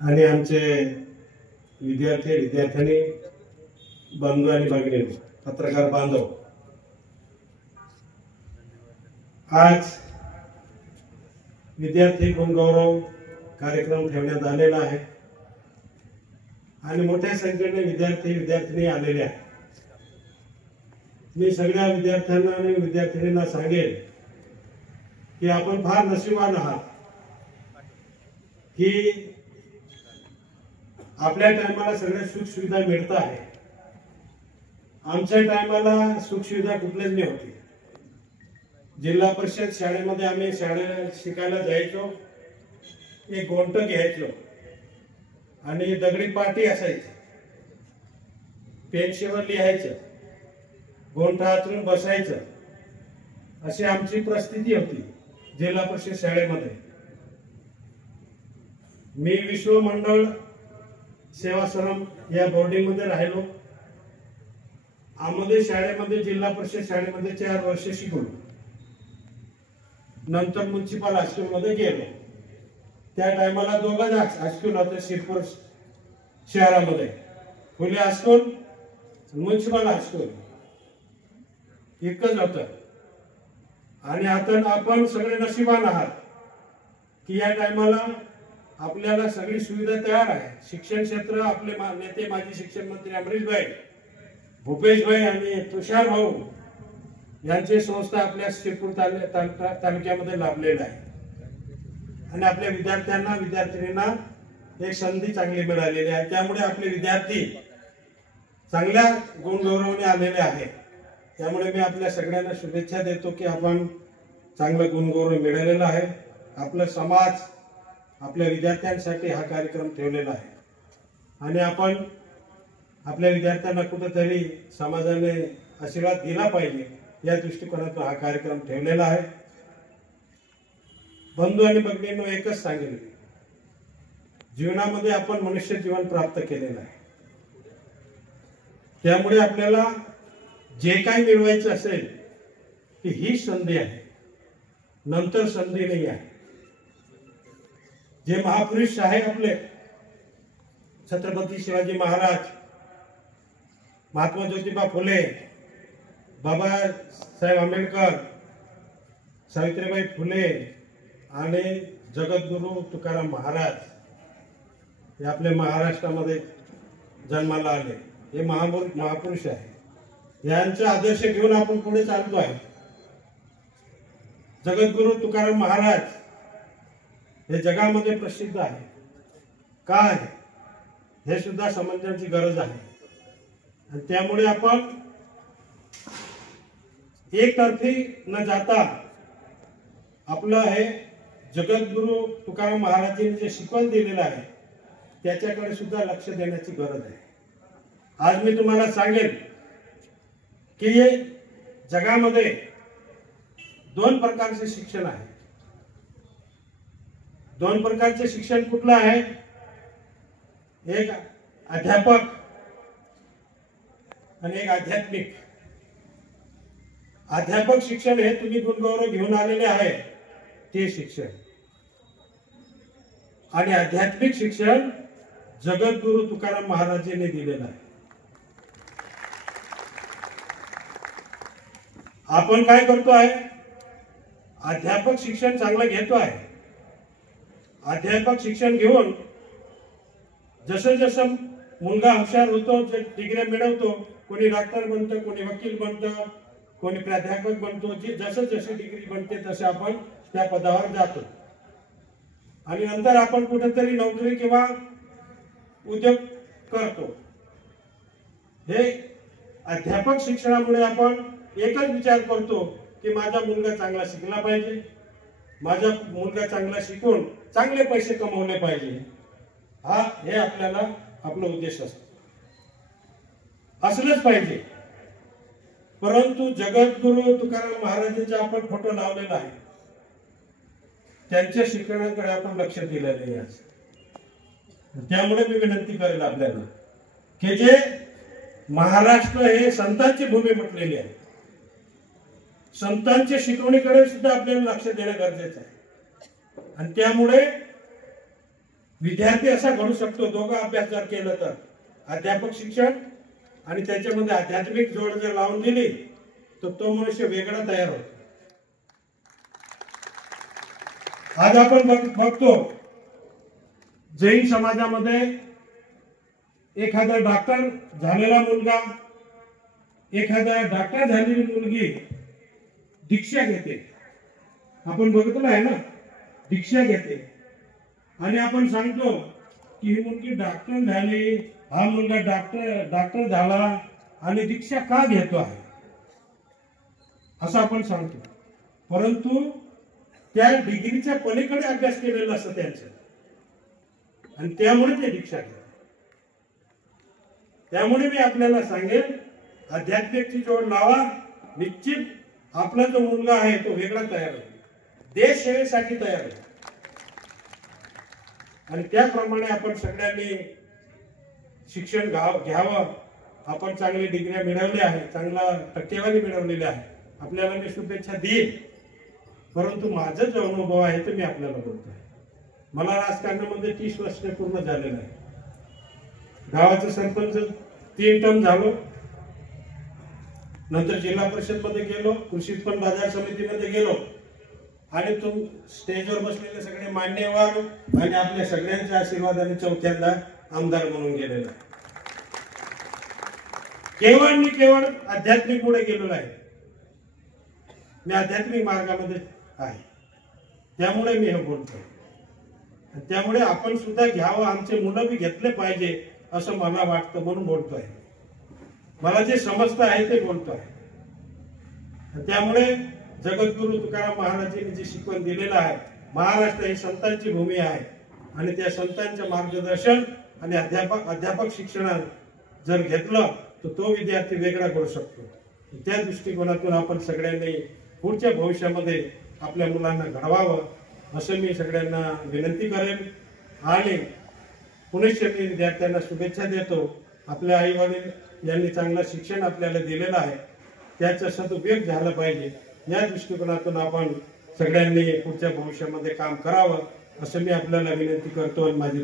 आणि आमचे विद्यार्थी विद्यार्थिनी बंधू आणि भगिनी पत्रकार बांधव, आज विद्यार्थी गुणगौरव कार्यक्रम ठेवण्यात आलेला आहे आणि मोठ्या संख्येने विद्यार्थी विद्यार्थिनी आलेले आहेत। मी सगळ्या विद्यार्थ्यांना आणि विद्यार्थिनींना सांगेन की आपण फार नशीबवान आहात की आपल्या टायमाला सगळ्या सुख सुविधा मिळत आहे। आमच्या टायमाला सुख सुविधा कुठल्याच नाही होती। जिल्हा परिषद शाळेमध्ये आम्ही शिकायला जायचो, एक गोंट घ्यायचो आणि दगडी पाटी असायची, पेन्शिलवर लिहायचं, गोंठ हातरून बसायचं, अशी आमची परिस्थिती होती जिल्हा परिषद शाळेमध्ये। मी विश्व मंडळ सेवाश्रम या बोर्डिंग मध्ये राहिलो। आम्हाला शाळेमध्ये जिल्हा परिषद शाळेमध्ये 4 वर्ष शिकलो, नंतर म्युनिसिपल हायस्कूल मध्ये गेलो। त्या टायमाला दोघंच हायस्कूल होते शिरपूर शहरामध्ये, फुले हायस्कूल, म्युनिसिपल हायस्कूल एकच होतं। आणि आता आपण सगळे नशिबान आहात की या टायमाला आपल्याला सगळी सुविधा तयार आहे। शिक्षण क्षेत्र आपले नेते माजी शिक्षण मंत्री अमरीशभाई, भूपेशभाई आणि तुषार भाऊ यांची संस्था आपल्या शिरपूर तालुक्यामध्ये लाभलेला आहे आणि आपल्या विद्यार्थ्यांना विद्यार्थिनींना एक संधी चांगली मिळालेली आहे। त्यामुळे आपले विद्यार्थी चांगल्या गुणगौरवने आलेले आहेत। त्यामुळे मी आपल्या सगळ्यांना शुभेच्छा देतो की आपण चांगला गुणगौरव मिळालेला आहे। आपला समाज आपल्या विद्यार्थ्यांसाठी हा कार्यक्रम ठेवलेला आहे आणि आपण आपल्या विद्यार्थ्यांना कुठेतरी समाजाने आशीर्वाद दिला पाहिजे या दृष्टिकोनातून हा कार्यक्रम ठेवलेला आहे। बंधू आणि भगिनींनो, एकच सांगेन, जीवनामध्ये आपण मनुष्य जीवन प्राप्त केलेलं आहे। त्यामुळे आपल्याला जे काही मिळवायचं असेल ती ही संधी आहे, नंतर संधी नाही आहे। जे महापुरुष आहे आपले छत्रपती शिवाजी महाराज, महात्मा ज्योतिबा फुले, बाबासाहेब आंबेडकर, सावित्रीबाई फुले आणि जगद्गुरु तुकाराम महाराज हे आपल्या महाराष्ट्रामध्ये जन्माला आले। हे महापुरुष आहे। यांचा आदर्श घेऊन आपण पुढे चालतो आहे। जगद्गुरु तुकाराम महाराज हे जगामध्ये प्रसिद्ध आहे। काय हे सुद्धा समजण्याची गरज आहे आणि त्यामुळे आपण एकतर्फी न जाता आपलं हे जगद्गुरु तुकाराम महाराजांनी जे शिकवण दिलेलं आहे त्याच्याकडे सुद्धा लक्ष देण्याची गरज आहे। आज मी तुम्हाला सांगेन की जगामध्ये 2 प्रकारचे शिक्षण आहे। 2 प्रकारचे शिक्षण कुठलं आहे? एक अध्यापक आणि एक आध्यात्मिक। अध्यापक शिक्षण हे तुम्ही गुणगौरव घेऊन आलेले आहे ते शिक्षण, आणि आध्यात्मिक शिक्षण जगद्गुरु तुकाराम महाराजांनी दिलेलं आहे। आपण काय करतो आहे? अध्यापक शिक्षण चांगलं घेतो आहे। अध्यापक शिक्षण घेऊन जसं जसं मुलगा हुशार होतो, डिग्री मिळवतो, कोणी डॉक्टर बनतो, कोणी वकील बनतो, कोणी प्राध्यापक बनतो, जसं जशी डिग्री बनते तसे आपण त्या पदावर जातो आणि नंतर आपण कुठेतरी नोकरी किंवा उद्योग करतो। हे अध्यापक शिक्षणामुळे आपण एकच विचार करतो की माझा मुलगा चांगला शिकला पाहिजे, माझा मुलगा चांगला शिकून चांगले पैसे कमवले पाहिजे, हे आपल्याला आपला उद्देश असतो। असलंच पाहिजे। परंतु जगद्गुरु तुकाराम महाराजांचा आपण फोटो लावलेला आहे, त्यांच्या शिक्षणाकडे आपण लक्ष दिलेलं नाही आज। त्यामुळे मी विनंती करेल आपल्याला की जे महाराष्ट्र हे संतांची भूमी म्हटलेली आहे, संतांच्या शिकवणीकडे सुद्धा आपल्याला लक्ष देणं गरजेचं आहे आणि त्यामुळे विद्यार्थी असा घडू शकतो, दोघं अभ्यास जर केलं तर, अध्यापक शिक्षण आणि त्याच्यामध्ये आध्यात्मिक जोड जर लावून दिली तर तो मनुष्य वेगळा तयार होतो. आज आपण बघतो जैन समाजामध्ये एखादा डॉक्टर झालेला मुलगा, एखादा डॉक्टर झालेली मुलगी दीक्षा घेते. आपण बघितलं आहे ना, दीक्षा घेते आणि आपण सांगतो की ही मुलगी डॉक्टर झाली, हा मुलगा डॉक्टर झाला आणि दीक्षा का घेतो आहे असं आपण सांगतो. परंतु त्या डिग्रीच्या पलीकडे अभ्यास केलेला असतं त्यांचं आणि त्यामुळे ते दीक्षा घेतात. त्यामुळे मी आपल्याला सांगेन, आध्यात्मिकची जोड लावा. निश्चित आपला जो मुलगा आहे तो वेगळा तयार होईल, देश सेवेसाठी तयार होईल. आणि त्याप्रमाणे आपण सगळ्यांनी शिक्षण घ्यावं. आपण चांगली डिग्री मिळवली आहे, चांगला टक्केवारी मिळवलेली आहे, आपल्याला मी शुभेच्छा देईन. परंतु माझा जो अनुभव आहे तो मी आपल्याला बोलतोय. मला राजकारणामध्ये 30 वर्ष पूर्ण झालेलं आहे. गावाचं सरपंच 3 टर्म झालो, नंतर जिल्हा परिषद मध्ये गेलो, कृषी उत्पन्न बाजार समितीमध्ये गेलो आणि स्टेजवर बसलेले सगळे मान्यवर आणि आपल्या सगळ्यांच्या आशीर्वादाने चौथ्यांदा आमदार म्हणून गेलेला आहे. केवळ आध्यात्मिक मुळे गेलेलो आहे. मी आध्यात्मिक मार्गामध्ये आहे, त्यामुळे मी हे बोलतोय. त्यामुळे आपण सुद्धा घ्यावं, आमचे मुलं बी घेतले पाहिजे असं मला वाटतं, म्हणून बोलतोय. मला जे समजतं आहे ते बोलतोय. त्यामुळे जगद्गुरु तुकाराम महाराजांनी जे शिकवण दिलेलं आहे, महाराष्ट्र ही संतांची भूमी आहे आणि त्या संतांचं मार्गदर्शन आणि अध्यापक शिक्षण जर घेतलं तर तो विद्यार्थी वेगळा करू शकतो. त्या दृष्टिकोनातून आपण सगळ्यांनी पुढच्या भविष्यामध्ये आपल्या मुलांना घडवावं असं मी सगळ्यांना विनंती करेन. आणि पुनश्च मी विद्यार्थ्यांना शुभेच्छा देतो. आपल्या आई वडील यांनी चांगलं शिक्षण आपल्याला दिलेलं आहे, त्याचा सदुपयोग झाला पाहिजे. या दृष्टिकोनातून आपण सगळ्यांनी पुढच्या भविष्यामध्ये काम करावं असं मी आपल्याला विनंती करतो. आणि माझी